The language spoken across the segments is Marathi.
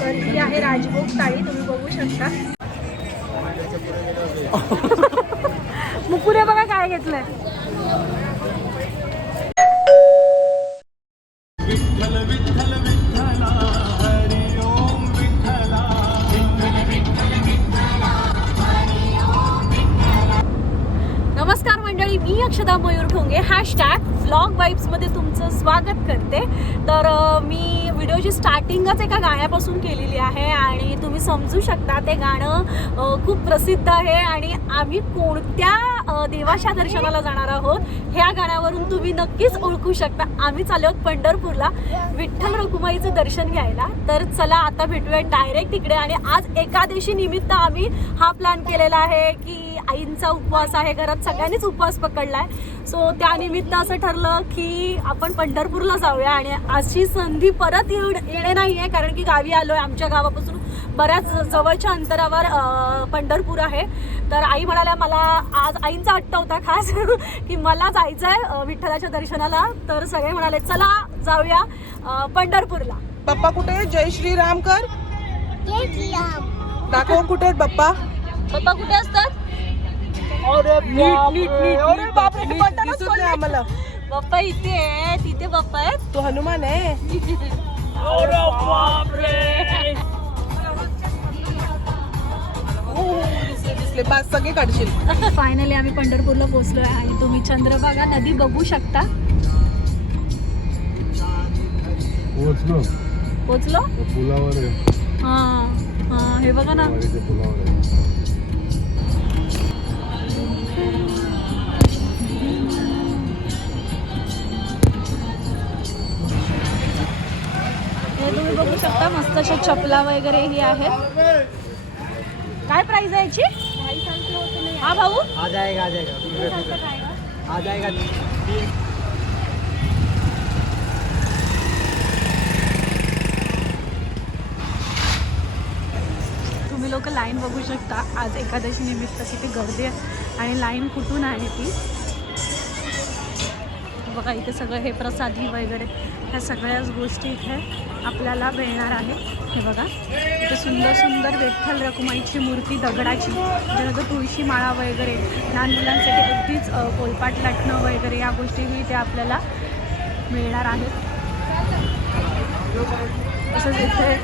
तर ही आहे राजभोग थाळी तुम्ही बघू शकता. मुकुरे बघा काय घेतलंय. व्हिडिओची स्टार्टिंगच एका गाण्यापासून केलेली आहे आणि तुम्ही समजू शकता ते गाणं खूप प्रसिद्ध आहे आणि आम्ही कोणत्या देवाच्या दर्शनाला जाणार आहोत ह्या गाण्यावरून तुम्ही नक्कीच ओळखू शकता. आम्ही चाललो आहोत पंढरपूरला. विठ्ठल रखुमाईचं दर्शन घ्यायला. तर चला आता भेटूया डायरेक्ट तिकडे आणि आज एकादशी निमित्त आम्ही हा प्लॅन केलेला आहे की आईंचा उपवास आहे घरात सगळ्यांनीच उपवास पकडलाय. सो त्यानिमित्त असं ठरलं की आपण पंढरपूरला जाऊया आणि अशी संधी परत येऊ येणे नाही आहे कारण की गावी आलो आहे आमच्या गावापासून बऱ्याच जवळच्या अंतरावर पंढरपूर आहे. तर आई म्हणाल्या मला आज आईंचा हट्ट होता खास की मला जायचं आहे विठ्ठलाच्या दर्शनाला. तर सगळे म्हणाले चला जाऊया पंढरपूरला. बाप्पा कुठे? जय श्रीराम कर. दाखव कुठे आहेत बाप्पा पप्पा कुठे असतात? आम्हाला. पप्पा इथे आहे तिथे पप्पा आहेत. तो हनुमान आहे. दिसले दिसले. पाच सगळे काढशील. फायनली आम्ही पंढरपूरला पोहोचलोय आणि तुम्ही चंद्रभागा नदी बघू शकता. पोहोचलो. पोचलो पुलावर आहे. हा हा हे बघा ना. शकता? मस्त अशा चपला वगैरे ही आहेत. काय प्राइस आहे याची? हा भाऊ? आ जाएगा आ जाएगा आ जाएगा तुम्ही लोक लाईन बघू शकता. आज एकादशी निमित्त किती गर्दी आहे आणि लाईन कुठून आहे ती? बघा इथे सगळं हे प्रसादी वगैरे ह्या सगळ्याच गोष्टी इथे आपल्याला मिळणार आहे. हे बघा इथे सुंदर सुंदर विठ्ठल रखुमाईची मूर्ती दगडाची त्यानंतर तुळशी माळा वगैरे लहान मुलांसाठी अगदीच कोलपाट लाटणं वगैरे या गोष्टीही ते आपल्याला मिळणार आहेत. तसंच इथे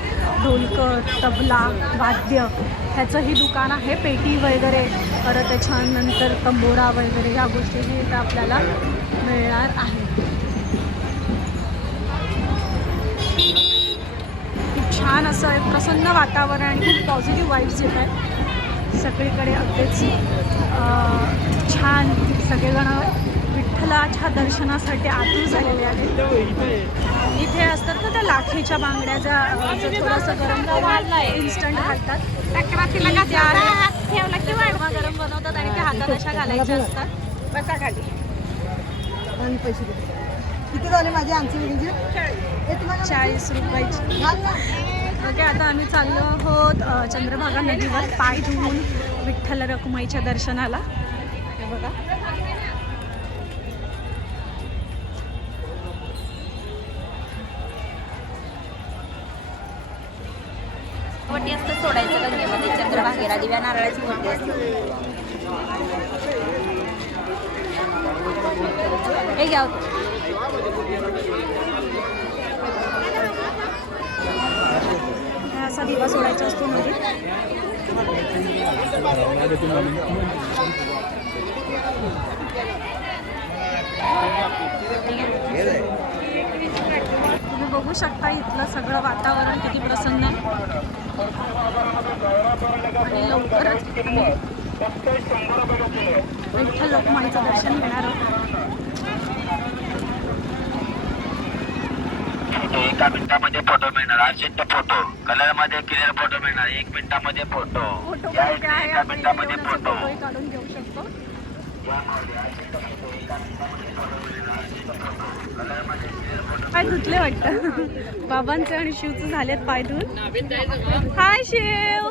ढोलकं तबला वाद्य ह्याचंही दुकान आहे. पेटी वगैरे परत त्याच्यानंतर तंबोरा वगैरे ह्या गोष्टीही इथं आपल्याला मिळणार आहे खूप छान असं एक प्रसन्न वातावरण आणि खूप पॉझिटिव्ह वाईब्स येत आहेत. सगळीकडे अगदीच छान सगळेजण विठ्ठलाच्या दर्शनासाठी आतुर झालेले आहेत. इथे असतात ना त्या लाखेच्या बांगड्या ज्या थोडंसं गरम करून इन्स्टंट घालतात. ठेवला गरम बनवतात आणि त्या हातात अशा घालायच्या असतात. बसा खाली. आणि पैसे दे. किती झाले माझे आमचे म्हणजे? हे तुम्हाला चाळीस रुपयाची. ओके आता आम्ही चाललो आहोत चंद्रभागा नदीवर पाय धुवून विठ्ठल रखुमाईच्या दर्शनाला. हे बघा. वटी असतं सोडायचं गंगेमध्ये चंद्रभागेला दिव्या नारळाची वटी असते. हे घ्या. असा दिवा सोडायचा असतो नदीत तुम्ही बघू शकता इथलं सगळं वातावरण किती प्रसन्न आहे. आणि लवकरच आम्ही विठ्ठल लोकमाईचं दर्शन घेणार आहोत. एका मिनिटामध्ये फोटो मिळणार. अर्जंट फोटो कलरमध्ये क्लिअर फोटो मिळणार. एक मिनिटामध्ये फोटो फोटो या आहे एका आपण मिनिटामध्ये फोटो काढून घेऊ शकतो. पाय धुतले वाटतं. बाबांचे आणि शिवचे झालेत पाय धुवून हाय शिव.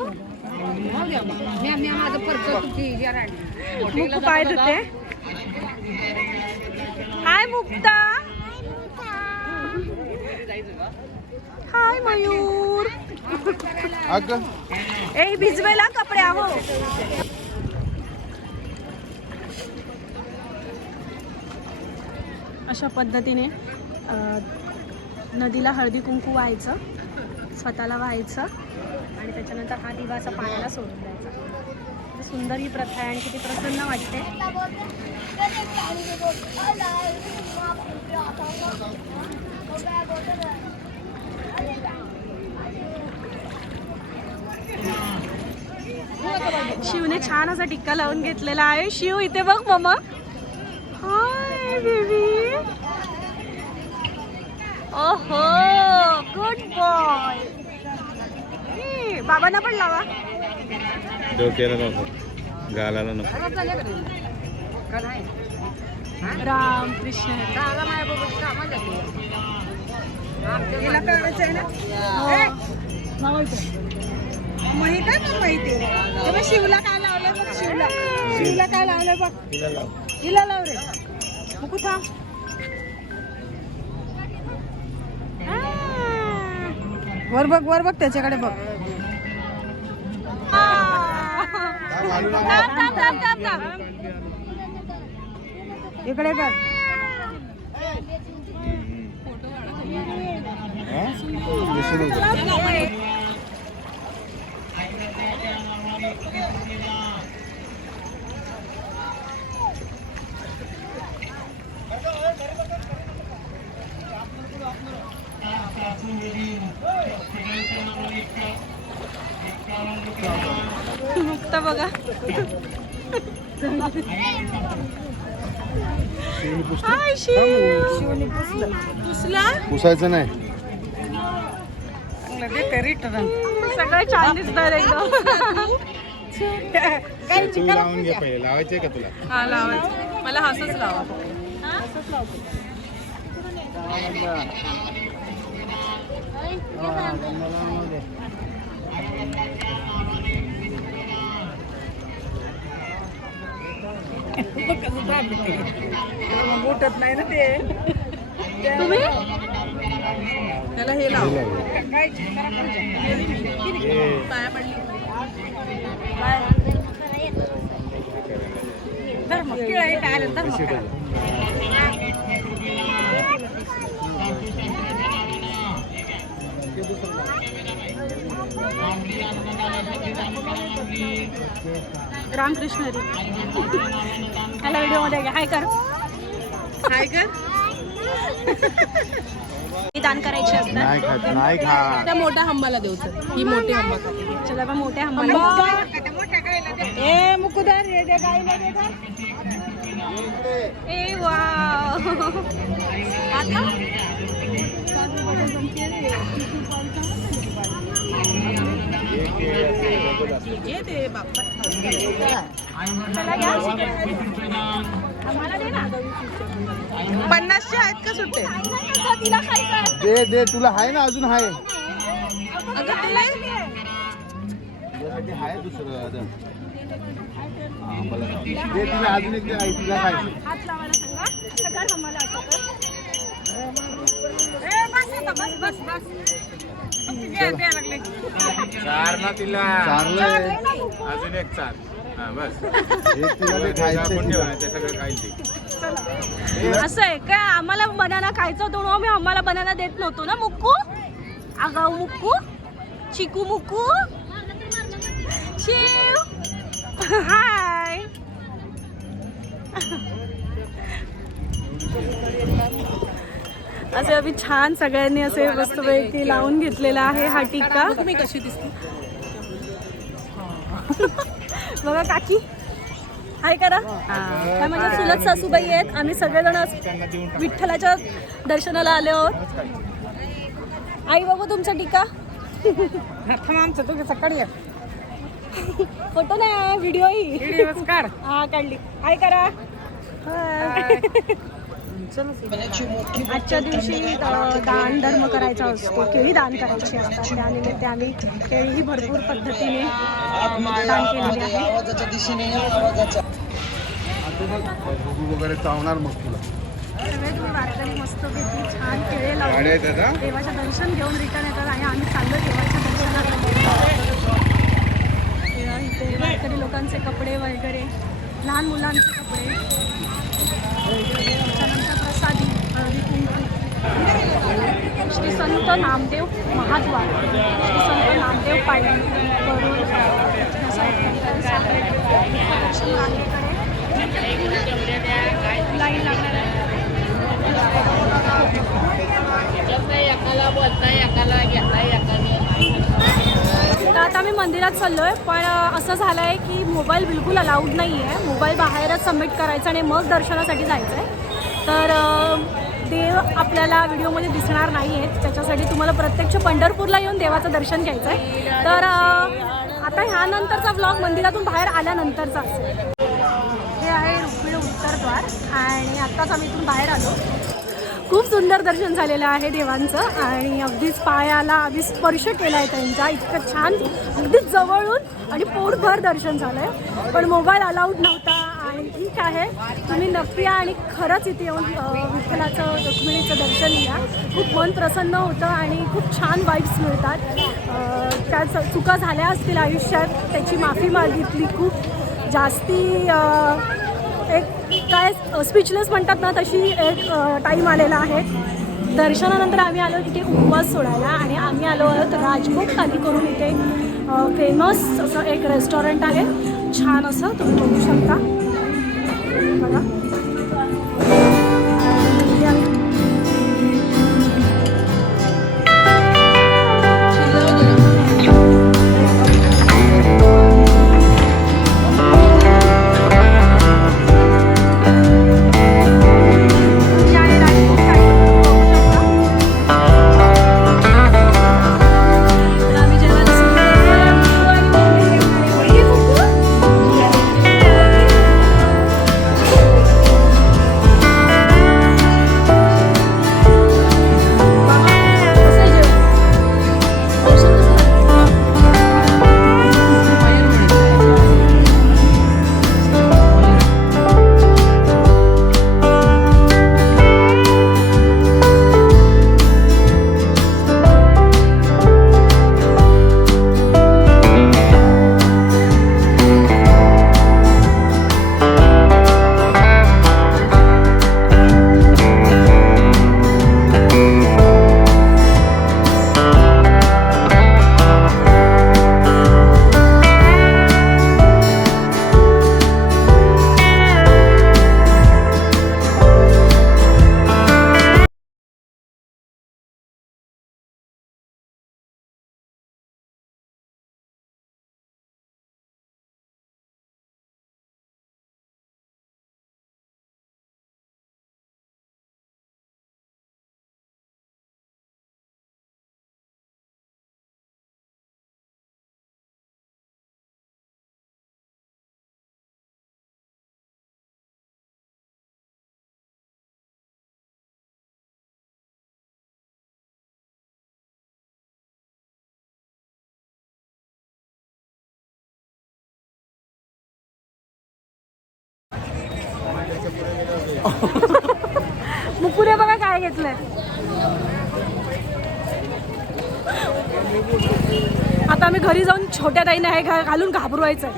पाय धुते. हाय मुक्ता. हाय मयूर. अगं. ए भिजवेला कपडे आहो. अशा पद्धतीने नदीला हळदी कुंकू व्हायचं स्वतःला व्हायचं आणि त्याच्यानंतर हा दिवा असा पाण्याला सोडून द्यायचा. सुंदर ही प्रथा आहे आणि किती प्रसन्न वाटते. शिवने छान असा टिक्का लावून घेतलेला आहे. शिव इथे बघ मम्मा हाय बेबी ओहो गुड बॉय बाबांना पण लावा. डोक्याला नको. गालाला नको. राम कृष्ण. हिला माहीत आहे मग माहिती आहे तेव्हा शिवला काय लावलंय बघ शिवला. शिवला काय लावलंय बघ? हिला लाव रे. मुकू थांब वर बघ वर बघ त्याच्याकडे बघ. इकडे कर. मुक्त शिवने पुसलं. पुसला? पुसायचं नाही. रिटर्न सगळं एकदम लावून घे पहिले. लावायचंय का तुला? हा लावायचं. मला हसच लावा. मग उठत नाही ना ते तुम्ही त्याला हे लाव पाया पडली धर मग किळा काय आलं तर मग काय. रामकृष्ण हरी ह्याला व्हिडिओमध्ये घ्या. हाय कर. काय कर. ही दान करायची असतात. नाही खात नाही खा त्या मोठ्या हंबाला देऊ चल ही मोठी हंबा चला बा मोठ्या हंबाला ए मुकुदार हे दे गाईला दे. ए वाव. आता? ये दे बाप्पा. पन्नासचे आहेत का सुट्टे? आहे? दे दे तुला आहे ना अजून आहे. आहे? दुसरं दे. तिला अजून एक आई तिला खायचं. चार ना तिला अजून एक चार हा बस आपण ठेवा, ते सगळं असं आहे काय? आम्हाला बनाना खायचं होतं म्हणून आम्ही आम्हाला बनाना देत नव्हतो ना मुक्कू. आगाऊ मुक्कू. चिकू मुक्कू. शिव हाय असे आम्ही छान सगळ्यांनी असे मस्तपैकी लावून घेतलेला आहे हा टिक्का. तुम्ही कशी दिसते. बघा काकी. हाय करा. ह्या माझ्या चुलत सासूबाई आहेत. आम्ही सगळेजण विठ्ठलाच्या दर्शनाला आले आहोत. आई बाबा तुमचा टीका आमचं तुम्ही सकाळी फोटो नाही ही व्हिडिओ काढ. हा काढली. हाय करा. आजच्या दिवशी दान धर्म करायचा असतो केळी दान करायची असतात. त्यानिमित्त आम्ही केळी ही भरपूर पद्धतीने दान केलेली आहे. वगैरे चावणार मग तुला. सगळे तुम्ही वारकरी मस्त पैकी छान केळे लावून आहेत आता. देवाचं दर्शन घेऊन रिटर्न येतात आणि आम्ही चाललो देवाच्या दर्शनाला. इथे वारकरी लोकांचे कपडे वगैरे. लहान मुलांचे कपडे. त्यानंतर प्रसादी हळदी कुंकू. श्री संत नामदेव महाद्वार. श्री संत नामदेव पाटील करून लाईन लागणार आहे एकाने आता मी मंदिरात चाललो आहे पण असं झालं आहे की मोबाईल बिलकुल अलाउड नाही आहे मोबाईल बाहेरच सबमिट करायचा आणि मग दर्शनासाठी जायचं आहे तर देव आपल्याला व्हिडिओमध्ये दिसणार नाही आहेत त्याच्यासाठी तुम्हाला प्रत्यक्ष पंढरपूरला येऊन देवाचं दर्शन घ्यायचं आहे तर आता ह्यानंतरचा ब्लॉग मंदिरातून बाहेर आल्यानंतरचा. असेल हे आहे रुक्मिणी उत्तरद्वार आणि आत्ताच आम्ही इथून बाहेर आलो. खूप सुंदर दर्शन झालेलं आहे देवांचं आणि अगदीच पायाला आम्ही स्पर्श केला आहे त्यांचा इतकं छान अगदीच जवळून आणि पोटभर दर्शन झालं आहे पण मोबाईल अलाउड नव्हता आणि ठीक आहे. तुम्ही नक्की आणि खरंच इथे येऊन विठ्ठलाचं रुक्मिणीचं दर्शन घ्या. खूप मन प्रसन्न होतं आणि खूप छान वाईब्स मिळतात. त्या चुका झाल्या असतील आयुष्यात त्याची माफी मागितली खूप. जास्ती एक काय स्पीचलेस म्हणतात ना तशी एक टाईम आलेला आहे. दर्शनानंतर आम्ही आलो तिथे उपवास सोडायला आणि आम्ही आलो आहोत राजभोग खाली करून इथे फेमस असं एक रेस्टॉरंट आहे. छान असं तुम्ही बघू शकता. मुकुरे बघा काय घेतलंय. आता आम्ही घरी जाऊन छोट्या ताईंना हे घालून घाबरवायचं.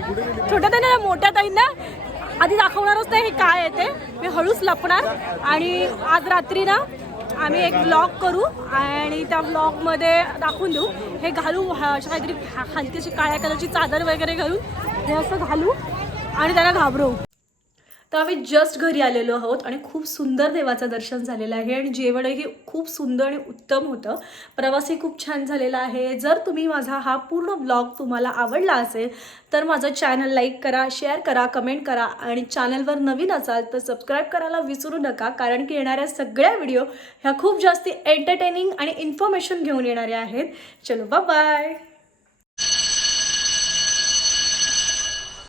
छोट्या ताईंना मोठ्या ताईंना आधी दाखवणारच नाही हे काय आहे ते. मी हळूच लपणार. आणि आज रात्री ना आम्ही एक ब्लॉग करू आणि त्या ब्लॉगमध्ये दाखवून देऊ. हे घालू अशा काहीतरी हलकी अशी काळ्या कलरची चादर वगैरे घालून हे असं घालू आणि त्याला घाबरवू. तर आम्ही जस्ट घरी आलेलो आहोत आणि खूप सुंदर देवाचं दर्शन झालेलं आहे आणि जेवणही खूप सुंदर आणि उत्तम होतं. प्रवासही खूप छान झालेला आहे. जर तुम्ही माझा हा पूर्ण ब्लॉग तुम्हाला आवडला असेल तर माझं चॅनल लाईक करा शेअर करा कमेंट करा आणि चॅनलवर नवीन असाल तर सबस्क्राईब करायला विसरू नका कारण की येणाऱ्या सगळ्या व्हिडिओ ह्या खूप जास्ती एंटरटेनिंग आणि इन्फॉर्मेशन घेऊन येणाऱ्या आहेत. चलो बाय